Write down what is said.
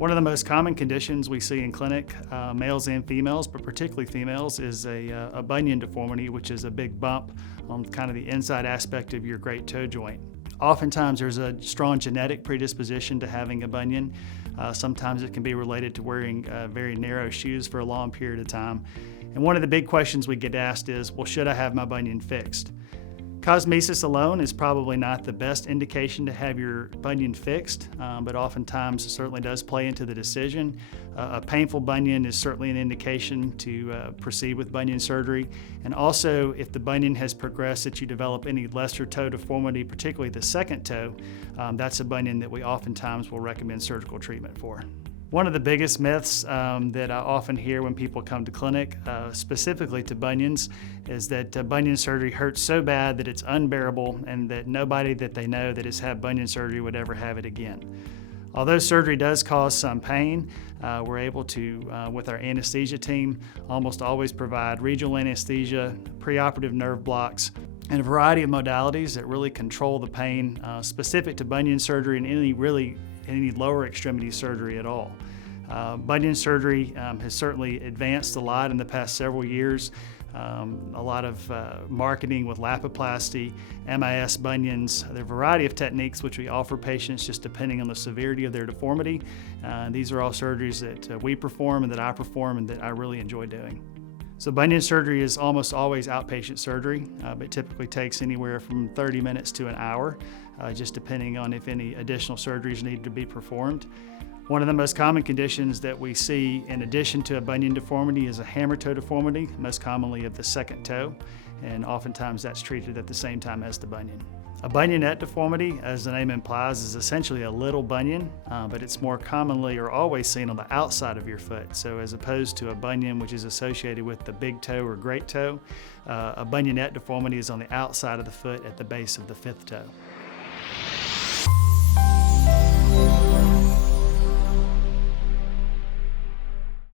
One of the most common conditions we see in clinic, males and females, but particularly females, is a bunion deformity, which is a big bump on kind of the inside aspect of your great toe joint. Oftentimes there's a strong genetic predisposition to having a bunion. Sometimes it can be related to wearing very narrow shoes for a long period of time. And one of the big questions we get asked is, well, should I have my bunion fixed? Cosmesis alone is probably not the best indication to have your bunion fixed, but oftentimes it certainly does play into the decision. A painful bunion is certainly an indication to proceed with bunion surgery. And also, if the bunion has progressed that you develop any lesser toe deformity, particularly the second toe, that's a bunion that we oftentimes will recommend surgical treatment for. One of the biggest myths that I often hear when people come to clinic, specifically to bunions, is that bunion surgery hurts so bad that it's unbearable and that nobody that they know that has had bunion surgery would ever have it again. Although surgery does cause some pain, we're able to, with our anesthesia team, almost always provide regional anesthesia, preoperative nerve blocks, and a variety of modalities that really control the pain specific to bunion surgery and any lower extremity surgery at all. Bunion surgery has certainly advanced a lot in the past several years. A lot of marketing with Lapiplasty, MIS bunions. There are a variety of techniques which we offer patients just depending on the severity of their deformity. These are all surgeries that we perform and that I perform and that I really enjoy doing. So bunion surgery is almost always outpatient surgery, but typically takes anywhere from 30 minutes to an hour, just depending on if any additional surgeries need to be performed. One of the most common conditions that we see in addition to a bunion deformity is a hammer toe deformity, most commonly of the second toe, and oftentimes that's treated at the same time as the bunion. A bunionette deformity, as the name implies, is essentially a little bunion, but it's more commonly or always seen on the outside of your foot. So as opposed to a bunion, which is associated with the big toe or great toe, a bunionette deformity is on the outside of the foot at the base of the fifth toe.